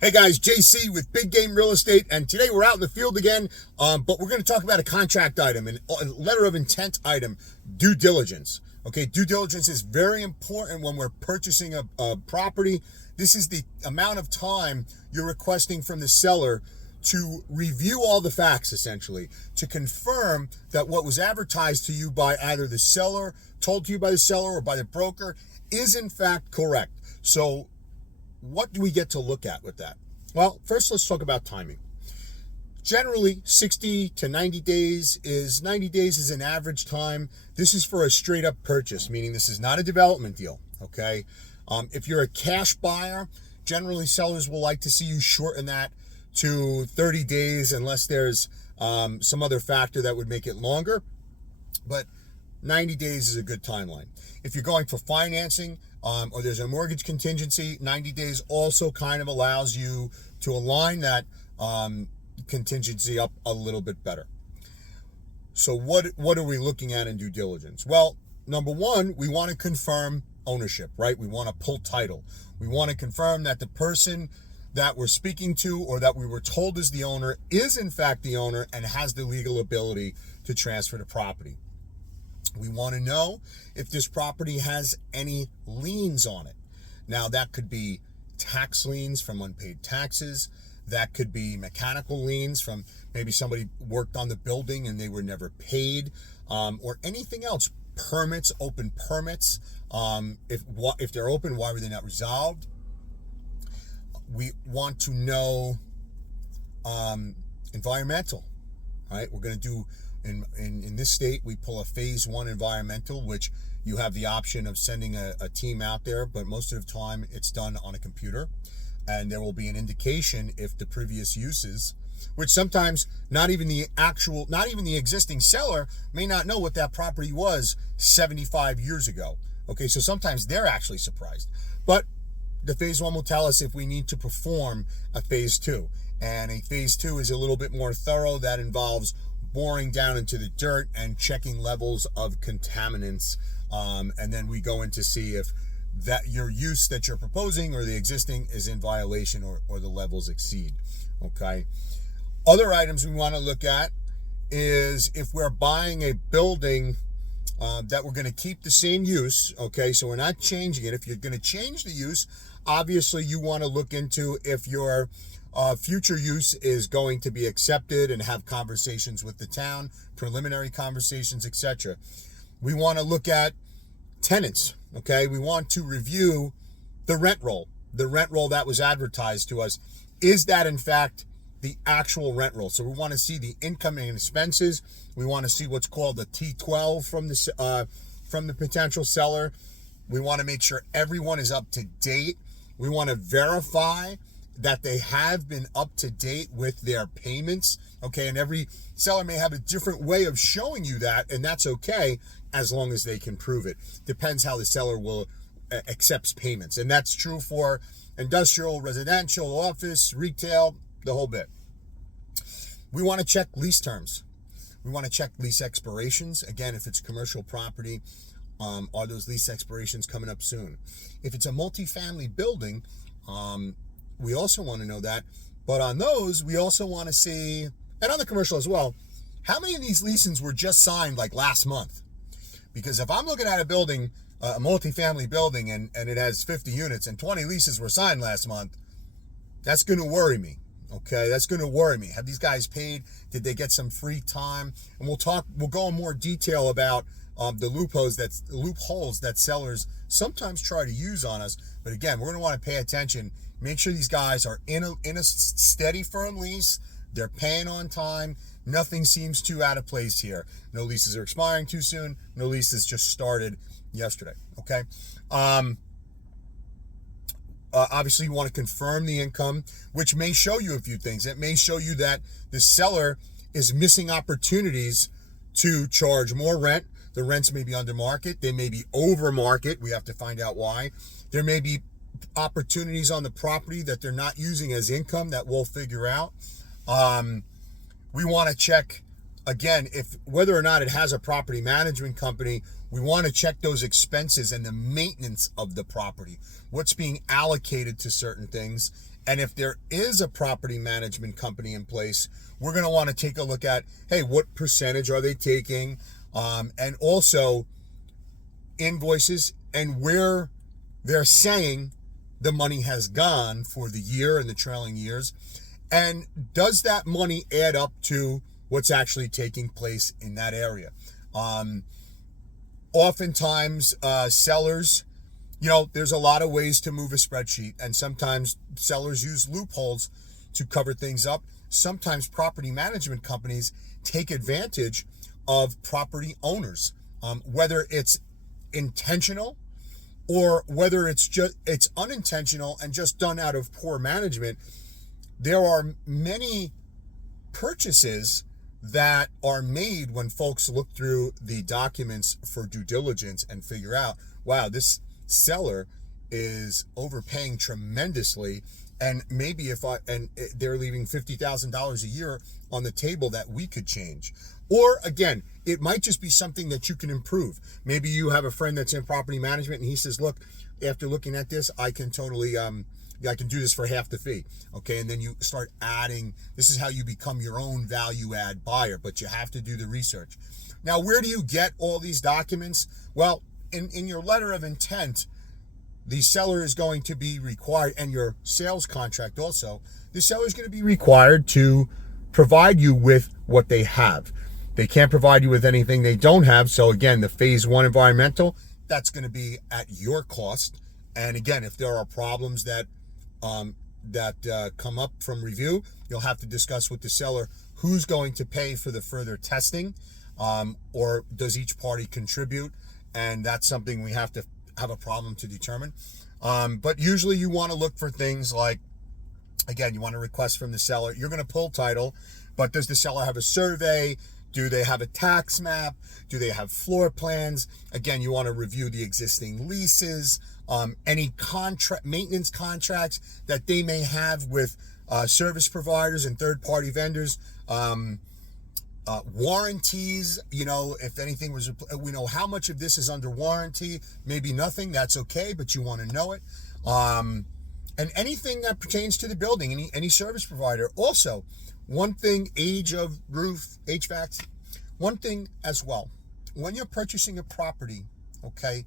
Hey guys, JC with Big Game Real Estate, and today we're out in the field again, but we're going to talk about a contract item, a letter of intent item, due diligence. Okay, due diligence is very important when we're purchasing a property. This is the amount of time you're requesting from the seller to review all the facts, essentially, to confirm that what was advertised to you by either the seller, told to you by the seller, or by the broker is in fact correct. So what do we get to look at with that? Well, first let's talk about timing. Generally, 60 to 90 days is an average time. This is for a straight up purchase, meaning this is not a development deal, okay? If you're a cash buyer, generally sellers will like to see you shorten that to 30 days unless there's some other factor that would make it longer. But 90 days is a good timeline. If you're going for financing, or there's a mortgage contingency, 90 days also kind of allows you to align that contingency up a little bit better. So what are we looking at in due diligence? Well, number one, we want to confirm ownership, right? We want to pull title. We want to confirm that the person that we're speaking to or that we were told is the owner is in fact the owner and has the legal ability to transfer the property. We want to know if this property has any liens on it. Now, that could be tax liens from unpaid taxes. That could be mechanical liens from maybe somebody worked on the building and they were never paid, or anything else. Permits, open permits. If they're open, why were they not resolved? We want to know environmental, right? We're going to do in this state, we pull a phase 1 environmental, which you have the option of sending a team out there, but most of the time it's done on a computer, and there will be an indication if the previous uses, which sometimes not even the existing seller may not know what that property was 75 years ago. Okay, so sometimes they're actually surprised. But the phase 1 will tell us if we need to perform a phase 2. And a phase 2 is a little bit more thorough. That involves boring down into the dirt and checking levels of contaminants. And then we go in to see if that your use that you're proposing or the existing is in violation or the levels exceed. Okay. Other items we want to look at is if we're buying a building that we're going to keep the same use. Okay. So we're not changing it. If you're going to change the use, obviously you want to look into if your future use is going to be accepted and have conversations with the town, preliminary conversations, etc. We want to look at tenants, okay? We want to review the rent roll that was advertised to us. Is that in fact the actual rent roll? So we want to see the income and expenses. We want to see what's called the T12 from the potential seller. We want to make sure everyone is up to date. We want to verify that they have been up to date with their payments, okay? And every seller may have a different way of showing you that, and that's okay as long as they can prove it. Depends how the seller will accepts payments, and that's true for industrial, residential, office, retail, the whole bit. We want to check lease terms. We want to check lease expirations. Again, if it's commercial property, are those lease expirations coming up soon? If it's a multifamily building, we also want to know that. But on those, we also want to see, and on the commercial as well, how many of these leases were just signed like last month? Because if I'm looking at a building, a multifamily building, and it has 50 units and 20 leases were signed last month, that's going to worry me. Okay, that's going to worry me. Have these guys paid? Did they get some free time? And we'll go in more detail about the loopholes that sellers sometimes try to use on us. But again, we're going to want to pay attention. Make sure these guys are in a steady, firm lease. They're paying on time. Nothing seems too out of place here. No leases are expiring too soon. No leases just started yesterday. Okay. Obviously, you want to confirm the income, which may show you a few things. It may show you that the seller is missing opportunities to charge more rent. The rents may be under market. They may be over market. We have to find out why. There may be opportunities on the property that they're not using as income that we'll figure out. We want to check again if whether or not it has a property management company. We want to check those expenses and the maintenance of the property, what's being allocated to certain things, And if there is a property management company in place, we're going to want to take a look at, hey, what percentage are they taking? And also invoices and where they're saying the money has gone for the year and the trailing years. And does that money add up to what's actually taking place in that area? Oftentimes, sellers, there's a lot of ways to move a spreadsheet, and sometimes sellers use loopholes to cover things up. Sometimes property management companies take advantage of property owners, whether it's intentional or whether it's unintentional and just done out of poor management. There are many purchases that are made when folks look through the documents for due diligence and figure out, wow, this seller is overpaying tremendously, and maybe they're leaving $50,000 a year on the table that we could change. Or again, it might just be something that you can improve. Maybe you have a friend that's in property management and he says, look, after looking at this, I can totally I can do this for half the fee. Okay, and then you start adding. This is how you become your own value add buyer, but you have to do the research. Now, where do you get all these documents? Well, in your letter of intent, the seller is going to be required, and your sales contract also, the seller is going to be required to provide you with what they have. They can't provide you with anything they don't have. So again, the phase 1 environmental, that's going to be at your cost. And again, if there are problems that come up from review, you'll have to discuss with the seller who's going to pay for the further testing, or does each party contribute? And that's something we have to have a problem to determine. But usually you want to look for things like, again, you want to request from the seller. You're going to pull title, but does the seller have a survey? Do they have a tax map? Do they have floor plans? Again, you want to review the existing leases, any maintenance contracts that they may have with service providers and third-party vendors, warranties, if anything was, we know how much of this is under warranty, maybe nothing, that's okay, but you want to know it. And anything that pertains to the building, any service provider. Also, one thing, age of roof, HVAC, one thing as well, when you're purchasing a property, okay,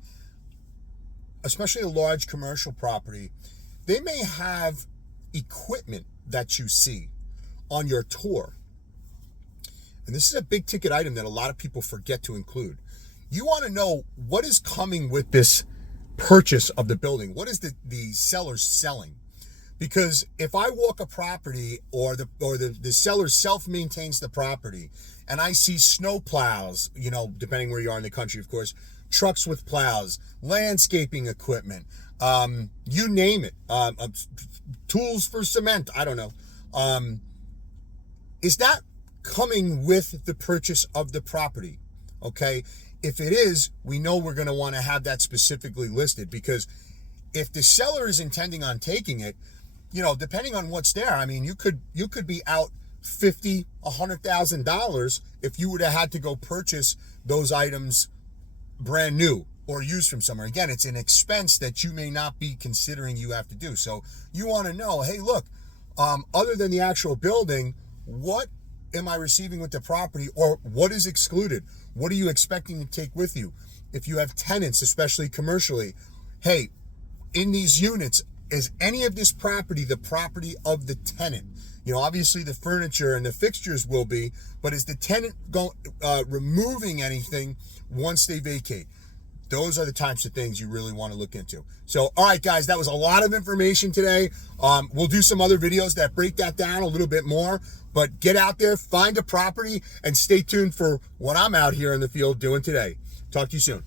especially a large commercial property, they may have equipment that you see on your tour. And this is a big ticket item that a lot of people forget to include. You want to know what is coming with this purchase of the building. What is the seller selling? Because if I walk a property or the seller self-maintains the property and I see snow plows, depending where you are in the country, of course, trucks with plows, landscaping equipment, you name it, tools for cement, I don't know. Is that coming with the purchase of the property? Okay. If it is, we know we're going to want to have that specifically listed, because if the seller is intending on taking it, depending on what's there, I mean, you could be out $50,000, $100,000 if you would have had to go purchase those items brand new or used from somewhere. Again, it's an expense that you may not be considering you have to do. So you want to know, hey, look, other than the actual building, what am I receiving with the property, or what is excluded? What are you expecting to take with you? If you have tenants, especially commercially, hey, in these units, is any of this property the property of the tenant? Obviously the furniture and the fixtures will be, but is the tenant removing anything once they vacate? Those are the types of things you really want to look into. So, all right, guys, that was a lot of information today. We'll do some other videos that break that down a little bit more, but get out there, find a property, and stay tuned for what I'm out here in the field doing today. Talk to you soon.